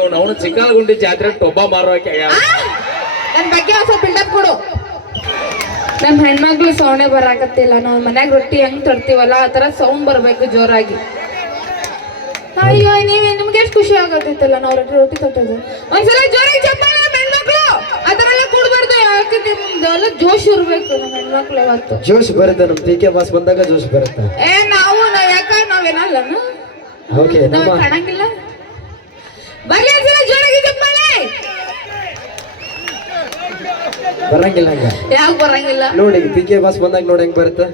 ಅವನು ಚಿಕ್ಕಲಗುಂಡಿ ಜಾತ್ರೆ ಟೊಬ್ಬ ಮಾರೋಕೆ ನನ್ ಬಗ್ಗೆ ಒಂದ್ ಸ್ವಲ್ಪ ಬಿಲ್ಡಪ್ ಕೊಡು. ನಮ್ ಹೆಣ್ಮಕ್ಳು ಸೌಣೆ ಬರಾಕತ್ತಿಲ್ಲ. ನಾವ್ ಮನ್ಯಾಗ ರೊಟ್ಟಿ ಹೆಂಗ್ ತರ್ತೀವಲ್ಲ ಆ ತರ ಸೌಂಡ್ ಬರ್ಬೇಕು ಜೋರಾಗಿ. ಅಯ್ಯೋ ನೀವ್ ನಿಮ್ಗೆ ಎಷ್ಟು ಖುಷಿ ಆಗತ್ತೈತಲ್ಲ ನಾವ್ ರೊಟ್ಟಿ ರೊಟ್ಟಿ ತಟ್ಟೋದು? ಒಂದ್ಸಲ ಜೋರಾಗಿ ಚಪ್ಪಾಳೆ ನಮ್ ಹೆಣ್ಮಕ್ಳು! ಎಲ್ಲ ಕೂಡ್ಬಾರ್ದು. ಯಾಕೆ ನಿಮ್ದೆಲ್ಲ ಜೋಶ್ ಇರ್ಬೇಕು ನಮ್ ಹೆಣ್ಮಕ್ಳು ಯಾವತ್ತು? ಜೋಶ್ ಬರುತ್ತೆ ನಮ್ ಟಿ ಕೆ ಬಾಸ್ ಬಂದಾಗ ಜೋಶ್ ಬರುತ್ತೆ. ಏ ನಾವು ನಾವ್ ಯಾಕ ನಾವೇನಲ್ಲ ಓಕೆ ನಾವ್ ಕಾಣಂಗಿಲ್ಲ ಬರ್ಲಿ ಒಂದ್ಸಲ ಜೋರಾಗಿ ಚಪ್ಪಾಳೆ ಬರಂಗಿಲ್ಲ ಹಂಗ. ಯಾಕೆ ಬರಂಗಿಲ್ಲ. ನೋಡಿ ಪಿ ಕೆ ಬಾಸ್ ಬಂದಾಗ ನೋಡಿ ಹೆಂಗ್ ಬರುತ್ತೆ.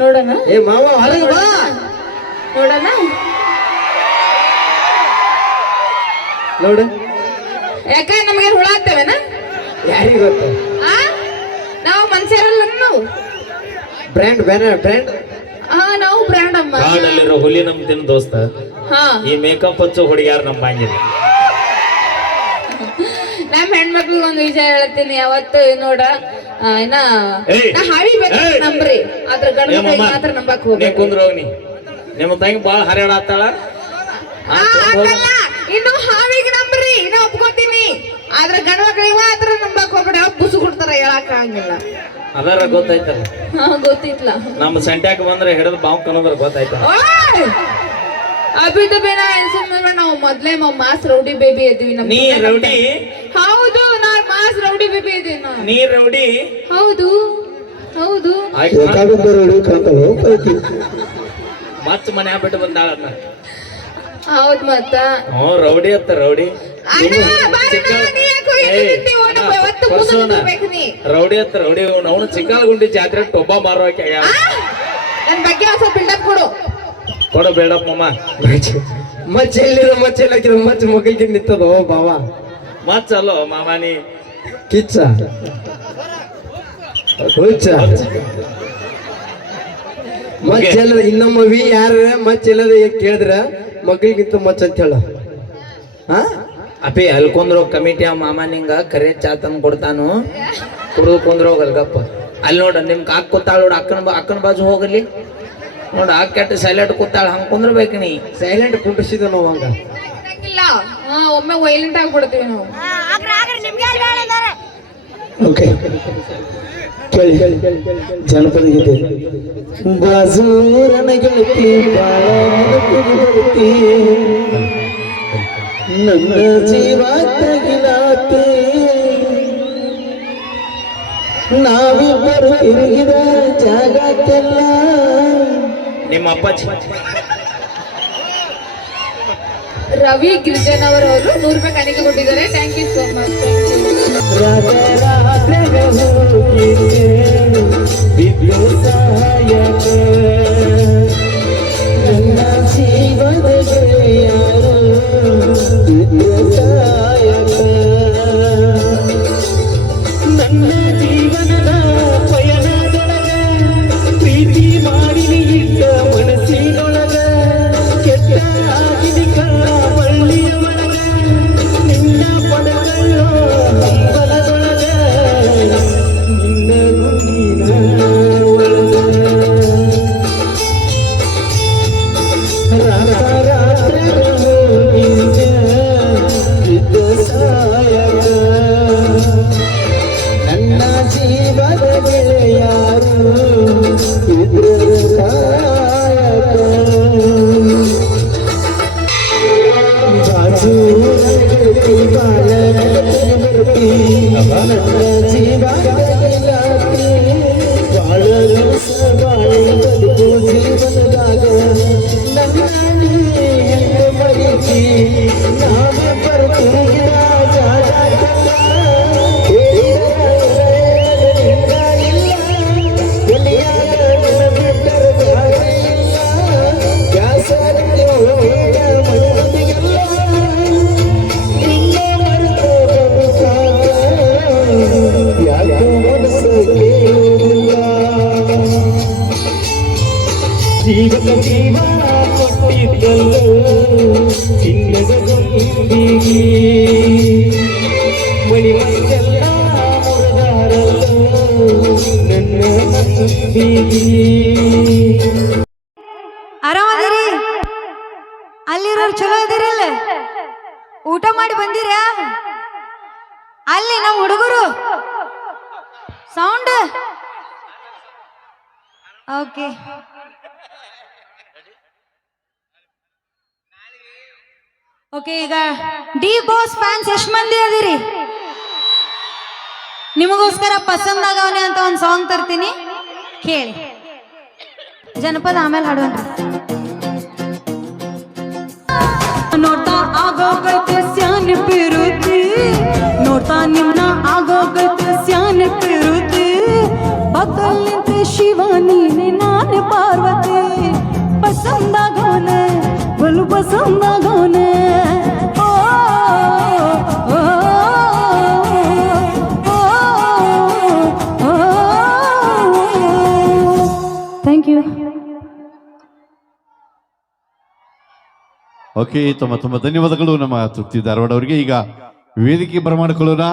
ನೋಡೋಣ. ಏ ಮಾವ ಹೊರಗೆ ಬಾ. ನೋಡೋಣ. ನೋಡು. ಯಾಕ ನಮಗೆ ಹುಳ ಆಗ್ತೇವೆನ? ಯಾರಿಗೆ ಗೊತ್ತು? ನಾವು ಮನುಷ್ಯರಲ್ಲ ನಾವು ಬ್ರ್ಯಾಂಡ್ ಬ್ಯಾನರ್ ಬ್ರ್ಯಾಂಡ್ ಹಾ ನಾವು ಬ್ರ್ಯಾಂಡ್ ಅಮ್ಮ ಕಾಡಲ್ಲಿರೋ ಹುಲಿ ನಮ್ ತಿನ್ ದೋಸ್ತ. ಹಾ. ಈ ಮೇಕಪ್ ಹಚ್ಚೋ ಹುಡುಗ್ಯಾರ ನಂಬಂಗಿಲ್ಲ ನಮ್ ಹೆಣ್ಮಕ್ಳಿಗೆ ಒಂದು ವಿಷಯ ಹೇಳ್ತೀನಿ ಯಾವತ್ತು ನೋಡ ಆ, ಇನ್ನ ಏಯ್! ನಾ ಹಾವಿ ಬೇಕು ಏಯ್! ನಂಬ್ರಿ. ಆದ್ರ ಗಂಡ ಏ ಮಾಮ, ಮಾತ್ರ ನಂಬಕ್ ನೀ ಹೋಗ್ಬೇಕು ಕುಂದ್ರ ಹೋಗ್ನಿ ನಿಮ್ಮ ತಂಗಿ ಬಾಳ ಹರಿಯಾಡತ್ತಾಳ? ಆ, ಹಂಗಲ್ಲ. ಇನ್ನು ಹಾವಿಗೆ ನಂಬ್ರಿ. ಇನ್ನ ಒಪ್ಕೋತೀನಿ. ಆದ್ರ ಗಂಡ ಮಕ್ಳಿಗೆ ಮಾತ್ರ ನಂಬಕ್ ಹೋಗ್ಬೇಡಿ ಅವ್ರು ಬುಸು ಕೊಡ್ತಾರ ಹೇಳಕ್ ಆಗಂಗಿಲ್ಲ. ಅದರ ಗೊತ್ತಾಯ್ತಲ್ಲ? ಹಾ ಗೊತ್ತಿತ್ಲ. ನಮ್ಮ ಸಂಟ್ಯಾಕ ಬಂದ್ರೆ ಹಿಡಿದು ಬಾವು ಕನ್ನೋದ್ರ ಗೊತ್ತಾಯ್ತ ಓಯ್! ಅಭಿದ ಬೇನ ಸುಮ್ಮನೆ ನಾವು ಮೊದ್ಲೇ ಮ- ಮಾಸ್ ರೌಡಿ ಬೇಬಿ ಇದ್ದೀವಿ ನಮ್ಮ ನೀ ರೌಡಿ? ಹೌದು ನಾ ಮಾಸ್ ರೌಡಿ ಬೇಬಿ ಇದೀವಿ ನಾ ನೀ ರೌಡಿ? ಹೌದು ಹೌದು. ಮತ್ ಮನೆ ಕಾಂತವ ಮತ್ತ ಮನ್ಯಾಗ ಬಿಟ್ಟು ಬಂದಾಳ. ಹೌದ್ ಮತ್ತ. ಹ್ಞೂ ರೌಡಿ ಅತ್ತ ರೌಡಿ. ಅಣ್ಣ, ಬಾರಣ್ಣ, ನೀ ಯಾಕೋ ಪರ್ಸೋನ. ನೀ. ರೌಡಿ ಅತ್ತ ರೌಡಿ ಅವನು ಚಿಕ್ಕಲಗುಂಡಿ ಜಾತ್ರೆ ಟೊಬ್ಬ ಮಾರೋಕೆ ಆ? ನನ್ ಬಗ್ಗೆ ಸ್ವಲ್ಪ ಬಿಲ್ಡಪ್ ಕೊಡು. ಕೊಡು ಬೇಡಪ್ಪ ಮಮ್ಮ ಮಚ್ಚ ಎಲ್ಲಿರೋ ಮಚ್ಚ ಎಲ್ಲ ಹಾಕಿದ ಮಚ್ಚ ಮಗಲ್ಗೆ ನಿಂತದ ಓ ಬಾವ ಮಚ್ಚ ಚಲೋ ಮಾಮಾನಿ ಕಿಚ್ಚ. ಹುಚ್ಚ. ಮಚ್ಚ ಎಲ್ಲದ ಇನ್ನೊಮ್ಮ ವಿ ಯಾರ ಮಚ್ಚ ಎಲ್ಲದ ಕೇಳಿದ್ರ ಮಗಲ್ಗಿಂತ ಮಚ್ಚ ಅಂತ ಹೇಳ. ಹಾ ಅಪ್ಪಿ ಅಲ್ಲಿ ಕುಂದ್ರೋ ಕಮಿಟಿ ಮಾಮ ನಿಂಗ ಕರೆ ಚಾ ತಂದು ಕೊಡ್ತಾನು. ಕುಡಿದು ಕುಂದ್ರೋ ಗಲ್ಗಪ್ಪ ಗಪ್ಪ. ಅಲ್ಲಿ ನೋಡ ನಿಮ್ ಕಾಕ್ ಕೂತಾಳ ನೋಡ ಅಕ್ಕನ ಬಾ ಅಕ್ಕನ ಬಾಜು ಹೋಗಲಿ. ನೋಡ ಆ ಕೆಟ್ಟ ಸೈಲೆಂಟ್ ಕೂತಾಳ ಹಂಗ ಕುಂದ್ರಬೇಕು ನೀ. ಸೈಲೆಂಟ್ ಕುಂಡ್ರಿಸಿದ ನಾವು ಹಂಗ. ಇಲ್ಲ ಹಾ ಒಮ್ಮೆ ವೈಲೆಂಟ್ ಆಗ್ಬಿಡ್ತೀವಿ ನಾವು. ಓಕೆ ಕೇಳಿ ಜನಪದ ಗೀತೆ. ಬಾಜೂರನ ಗೆಳತಿ ಬಾಳ ನೆನಪಿಗೆ ಬರುತ್ತಿ ನನ್ನ ಜೀವ ತಗಿಲಾತಿ ನಾವಿಬ್ಬರು ತಿರುಗಿದ ಜಾಗಕ್ಕೆಲ್ಲ. ನಿಮ್ಮ ಅಪ್ಪಾಜಿ. ರವಿ ಗಿರಿಜನ್ ಅವರು ನೂರು ರೂಪಾಯಿ ಕಾಣಿಕೆ ಕೊಟ್ಟಿದ್ದಾರೆ. ಥ್ಯಾಂಕ್ ಯು ಸೋ ಮಚ್ ರಾಗ ನನ್ನ ಮಣಿ ಆರಾಮದಿರಿ ಅಲ್ಲಿರೋರು ಚಲೋ ಇದಿರಲ್ಲ ಊಟ ಮಾಡಿ ಬಂದಿರಾ? ಅಲ್ಲಿ ನಮ್ಮ ಹುಡುಗರು. ಸೌಂಡ್? ಓಕೆ. ಓಕೆ ಈಗ ಡಿ ಬಾಸ್ ಫ್ಯಾನ್ಸ್ ಎಷ್ಟು ಮಂದಿ ಅದಿರಿ? ನಿಮಗೋಸ್ಕರ ಪಸಂದ್ ಆಗವನೆ ಅಂತ ಒಂದು ಸಾಂಗ್ ತರ್ತೀನಿ. ಕೇಳಿ. ಜನಪದ ಆಮೇಲೆ ಹಾಡೋಣ ನೋಡ್ತಾ ಆಗೋಗೈತೆ ಸ್ಯಾನ್ ಪಿರುತಿ. ನೋಡ್ತಾ ನಿಮ್ನ ಆಗೋಗೈತೆ ಸ್ಯಾನ್ ಪಿರುತಿ. ಬಗಲ್ ನಿಂತೆ ಶಿವ, ನೀನೆ ನಾನು ಪಾರ್ವತಿ. ಪಸಂದಾಗವನೆ ಬಲು ಪಸಂದಾಗೋನೆ ಓಕೆ ತುಂಬ ತುಂಬ ಧನ್ಯವಾದಗಳು ನಮ್ಮ ತೃಪ್ತಿ ಧಾರವಾಡ ಅವರಿಗೆ. ಈಗ ವೇದಿಕೆ ಬರಮಾಡಿಕೊಳ್ಳೋಣ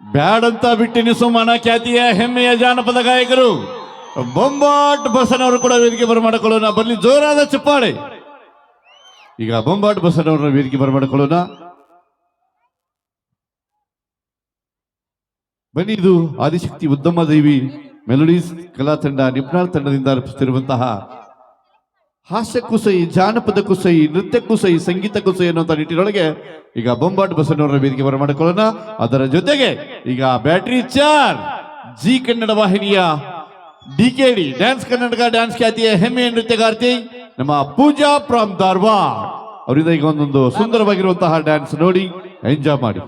ಬ್ಯಾಡಂತ ಬಿಟ್ಟಿನಿ ಸುಮ್ಮನ ಖ್ಯಾತಿಯ ಹೆಮ್ಮೆಯ ಜಾನಪದ ಗಾಯಕರು. ಬೊಂಬಾಟ್ ಬಸನವರು ಕೂಡ ವೇದಿಕೆ ಬರಮಾಡಿಕೊಳ್ಳೋಣ ಬನ್ನಿ, ಜೋರಾದ ಚಪ್ಪಾಳೆ. ಈಗ ಬೊಂಬಾಟ್ ಬಸನವರ ವೇದಿಕೆ ಬರಮಾಡಿಕೊಳ್ಳೋಣ ಬನ್ನಿ, ಇದು ಆದಿಶಕ್ತಿ ಉದ್ದಮ ದೇವಿ ಮೆಲೋಡೀಸ್ ಕಲಾ ತಂಡ ನಿಪ್ನಾಳ್ ತಂಡದಿಂದ ರೂಪಿಸುತ್ತಿರುವಂತಹ ಹಾಸ್ಯ ಕುಸೈ ಜಾನಪದ ಕುಸೈ ನೃತ್ಯ ಕುಸೈ ಸಂಗೀತ ಕುಸೈ ಅನ್ನುವಂಥ ನಿಟ್ಟಿನೊಳಗೆ ಈಗ ಬೊಂಬಾಟ್ ಬಸವನವರ ವೇದಿಕೆ ಬರಮಾಡಿಕೊಳ್ಳೋಣ ಅದರ ಜೊತೆಗೆ ಈಗ ಬ್ಯಾಟ್ರಿ ಚಾರ್ ಜಿ ಕನ್ನಡ ವಾಹಿನಿಯ D K D, dance Karnataka dance ಖ್ಯಾತಿಯ ಹೆಮ್ಮೆಯ ನೃತ್ಯಗಾರ್ತಿ, ನಮ್ಮ ಪೂಜಾ ಪ್ರಾಮ್ ದಾರ್ವಾ ಅವರಿಂದ ಈಗ ಒಂದೊಂದು ಸುಂದರವಾಗಿರುವಂತಹ ಡ್ಯಾನ್ಸ್ ನೋಡಿ, ಎಂಜಾಯ್ ಮಾಡಿ.